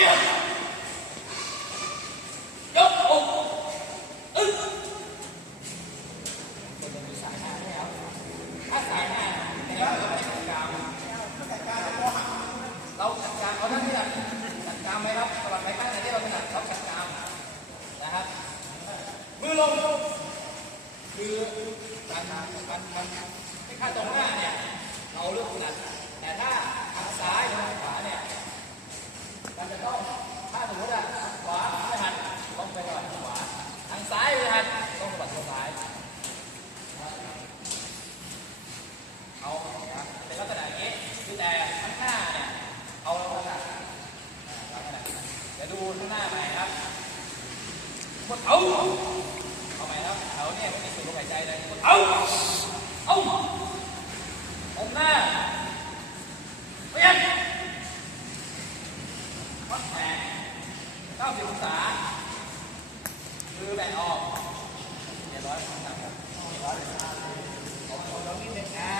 ยกอกอึดถ้าสายหน้าเนี่ยเราไม่จัดการเราจัดการเอาท่านที่จัดจัดการไหมครับสำหรับใครข้างไหนที่เราถนัดเราจัดการนะครับมือลงคือการการการไม่ค่าตรงหน้าเนี่ยเราเลือกถนัดแต่ถ้าทางซ้ายทางขวาเนี่ย มันจะต้องถ้าสมมติอะขวาไม่หันต้องไปก่อนขวาทางซ้ายไม่หันต้องสะบัดตัวซ้ายเอาเนี่ยเป็นลักษณะอย่างนี้คือ แต่ข้างหน้าเนี่ยเอาลักษณะลักษณะเดี๋ยวดูข้างหน้าใหม่ครับหมดเอาเอาใหม่ครับเอาเนี่ยไม่มีสูดลมหายใจเลยหมดเอาเอาองหน้าเปลี่ยนวัดแผง90องศาคือแบ่งออกเจ็ดร้อยสามสิบเจ็ดร้อยขอบคุณน้องนิดนึงอ่า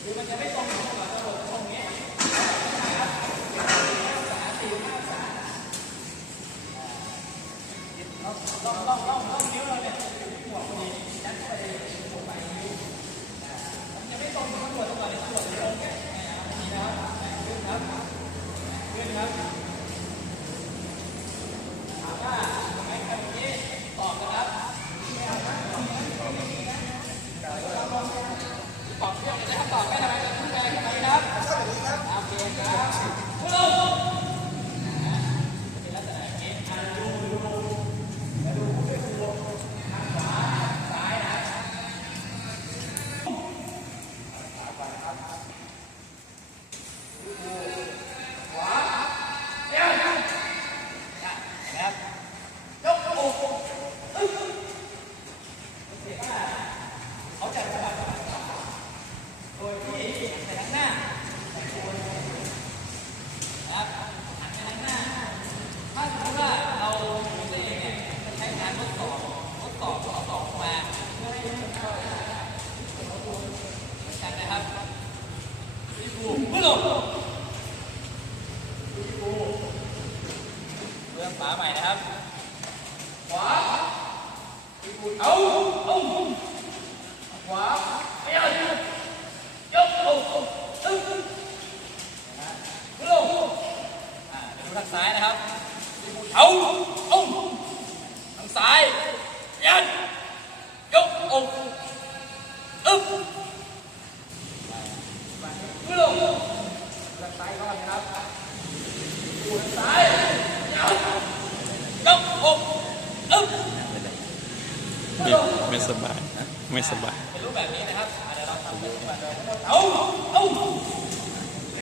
คือมันจะไม่ตรงกับกระโดดตรงนี้ล่องล่องล่องล่องนิ้วเราเนี่ยหัวพอดียัดเข้าไปในหัวไปนิ้ว มันจะไม่ตรงกับตัวตรงก่อนในตัวตรงแค่ไหนครับนี่นะครับขึ้นครับขึ้นครับถามว่าทำไมทำอย่างนี้ตอบนะครับตอบเรื่องอะไรครับตอบไม่ทำไมขึ้นไปทำไมครับโอเคครับขึ้นลงเป็นลักษณะอย่างนี้อ่าดูดูแล้วดูด้วยตัวทางขวาซ้ายนะ นะครับยกอกอึ๊บเสียว่าเขาจะสะบัดโดยที่หันไปทางหน้านะครับหันไปทางหน้า ถ้าสมมติว่าเราดูตัวเองเนี่ยใช้การทดสอบทดสอบทดสอบมาเพื่อให้มันเข้าเหมือนกันนะครับพี่ปูมือลงพี่ปู เรื่องฝาใหม่นะครับ ขวาเอาเอาขวาไม่เอายกเอาเอาตึ้งขึ้นลงอ่าดูทางซ้ายนะครับเอาเอาทางซ้ายยันยกอกอึ๊บขึ้นลงทางซ้ายก่อนนะครับดูทางซ้ายยัน ยกอกอึ๊บ ไม่ไม่สบาย ไม่สบายเป็นรูปแบบนี้นะครับอะเดี๋ยวเราทำเป็นรูปแบบเดิมเอาเอา